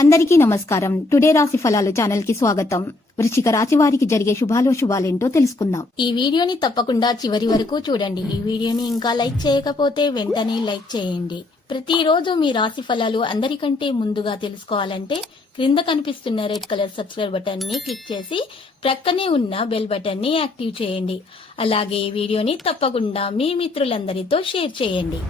అందరికీ నమస్కారం. టుడే రాశి ఫలాలు ఛానల్ కి స్వాగతం. వృశ్చిక రాశి వారికి జరిగే శుభాలేంటో తెలుసుకుందాం. ఈ వీడియోని తప్పకుండా చివరి వరకు చూడండి. ఈ వీడియోని ఇంకా లైక్ చేయకపోతే వెంటనే లైక్ చేయండి. ప్రతిరోజు మీ రాశి ఫలాలు అందరికంటే ముందుగా తెలుసుకోవాలంటే క్రింద కనిపిస్తున్న రెడ్ కలర్ సబ్స్క్రైబ్ బటన్ ని క్లిక్ చేసి ప్రక్కనే ఉన్న బెల్ బటన్ ని యాక్టివ్ చేయండి. అలాగే ఈ వీడియోని తప్పకుండా మీ మిత్రులందరితో షేర్ చేయండి.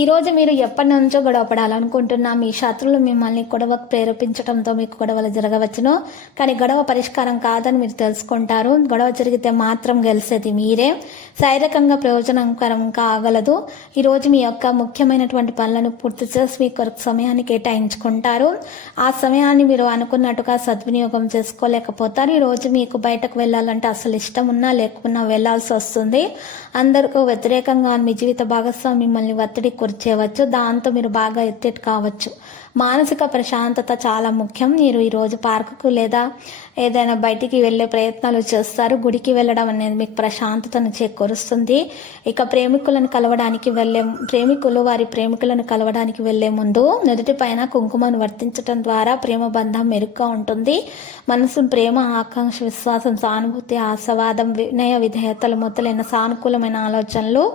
ఈ రోజు మీరు ఎప్పటి నుంచో గొడవ పడాలనుకుంటున్నా మీ శత్రువులు మిమ్మల్ని గొడవకు ప్రేరేపించడంతో మీకు గొడవలు జరగవచ్చును. కానీ గొడవ పరిష్కారం కాదని మీరు తెలుసుకుంటారు. గొడవ జరిగితే మాత్రం గెలిచేది మీరే. శారీరకంగా ప్రయోజనకరం కాగలదు. ఈ రోజు మీ యొక్క ముఖ్యమైనటువంటి పనులను పూర్తి చేసి మీ కొరకు సమయాన్ని కేటాయించుకుంటారు. ఆ సమయాన్ని మీరు అనుకున్నట్టుగా సద్వినియోగం చేసుకోలేకపోతారు. ఈ రోజు మీకు బయటకు వెళ్ళాలంటే అసలు ఇష్టం ఉన్నా లేకున్నా వెళ్లాల్సి వస్తుంది. అందరికీ వ్యతిరేకంగా మీ జీవిత భాగస్వామి మిమ్మల్ని ఒత్తిడి కూర్చేయవచ్చు. దాంతో మీరు బాగా ఎత్తేట్ కావచ్చు. మానసిక ప్రశాంతత చాలా ముఖ్యం. మీరు ఈరోజు పార్కుకు లేదా ఏదైనా బయటికి వెళ్ళే ప్రయత్నాలు చేస్తారు. గుడికి వెళ్ళడం అనేది మీకు ప్రశాంతతను చేకూరుస్తుంది. ఇక ప్రేమికులను కలవడానికి వెళ్లే ముందు నుదుటి పైన కుంకుమను వర్తించడం ద్వారా ప్రేమ బంధం మెరుగ్గా ఉంటుంది. మనసు ప్రేమ, ఆకాంక్ష, విశ్వాసం, సానుభూతి, ఆశావాదం, వినయ విధేయతలు మొదలైన సానుకూలమైన ఆలోచనలు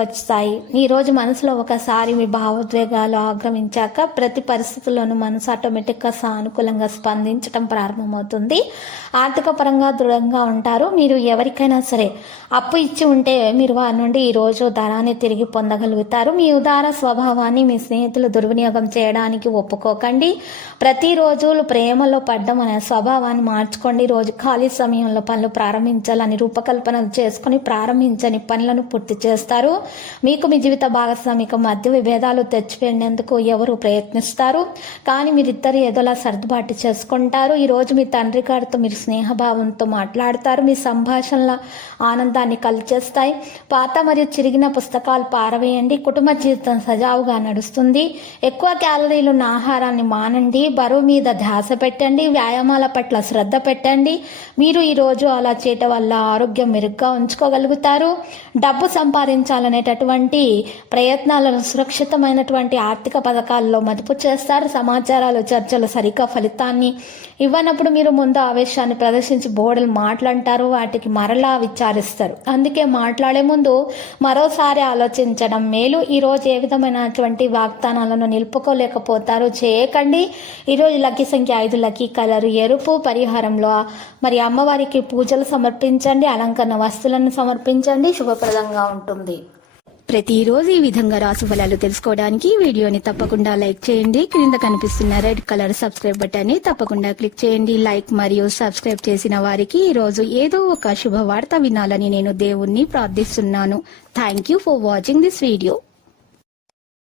వస్తాయి. ఈ రోజు మనసులో ఒకసారి మీ భావోద్వేగాలు ఆక్రమించాక ప్రతి పరిస్థితుల్లోనూ మనసు ఆటోమేటిక్గా సానుకూలంగా స్పందించడం ప్రారంభమవుతుంది. ఆర్థిక పరంగా దృఢంగా ఉంటారు. మీరు ఎవరికైనా సరే అప్పు ఇచ్చి ఉంటే మీరు వారి నుండి ఈ రోజు ధనాన్ని తిరిగి పొందగలుగుతారు. మీ ఉదార స్వభావాన్ని మీ స్నేహితులు దుర్వినియోగం చేయడానికి ఒప్పుకోకండి. ప్రతిరోజు ప్రేమలో పడ్డం అనే స్వభావాన్ని మార్చుకోండి. రోజు ఖాళీ సమయంలో పనులు ప్రారంభించాలని రూపకల్పనలు చేసుకుని ప్రారంభించని పనులను పూర్తి చేస్తారు. మీకు మీ జీవిత భాగస్వామికి మధ్య విభేదాలు తెచ్చిపెట్టేందుకు ఎవరు ప్రయత్నిస్తారు. కానీ మీరిద్దరు ఏదోలా సర్దుబాటు చేసుకుంటారు. ఈ రోజు మీ తండ్రి గారితో మీరు స్నేహభావంతో మాట్లాడతారు. మీ సంభాషణల ఆనందాన్ని కలిచేస్తాయి. పాత మరియు చిరిగిన పుస్తకాలు పారవేయండి. కుటుంబ జీవితం సజావుగా నడుస్తుంది. ఎక్కువ క్యాలరీలు ఉన్న ఆహారాన్ని మానండి. బరువు మీద ధ్యాస పెట్టండి. వ్యాయామాల పట్ల శ్రద్ధ పెట్టండి. మీరు ఈ రోజు అలా చేయటం వల్ల ఆరోగ్యం మెరుగ్గా ఉంచుకోగలుగుతారు. డబ్బు సంపాదించాలనేటటువంటి ప్రయత్నాలను సురక్షితమైనటువంటి ఆర్థిక పథకాల్లో మదుపు చేస్తారు. సమాచారాలు, చర్చలు సరిగ్గా ఫలితాన్ని ఇవ్వనప్పుడు మీరు ముందు ఆవేశాన్ని ప్రదర్శించి బోర్డులు మాట్లాంటారు. వాటికి మరలా విచారిస్తారు. అందుకే మాట్లాడే ముందు మరోసారి ఆలోచించడం మేలు. ఈరోజు ఏ విధమైనటువంటి వాగ్దానాలను నిలుపుకోలేకపోతారు, చేయకండి. ఈరోజు లక్కీ సంఖ్య 5, లక్కీ కలర్ ఎరుపు. పరిహారంలో అమ్మవారికి పూజలు సమర్పించండి. అలంకరణ వస్తువులను సమర్పించండి. శుభప్రదంగా ఉంటుంది. ప్రతిరోజు ఈ విధంగా రాశి ఫలాలు తెలుసుకోవడానికి వీడియోని తప్పకుండా లైక్ చేయండి. క్రింద కనిపిస్తున్న రెడ్ కలర్ సబ్స్క్రైబ్ బటన్ ని తప్పకుండా క్లిక్ చేయండి. లైక్ మరియు సబ్స్క్రైబ్ చేసిన వారికి ఈ రోజు ఏదో ఒక శుభవార్త వినాలని నేను దేవుణ్ణి ప్రార్థిస్తున్నాను. Thank you for watching this video.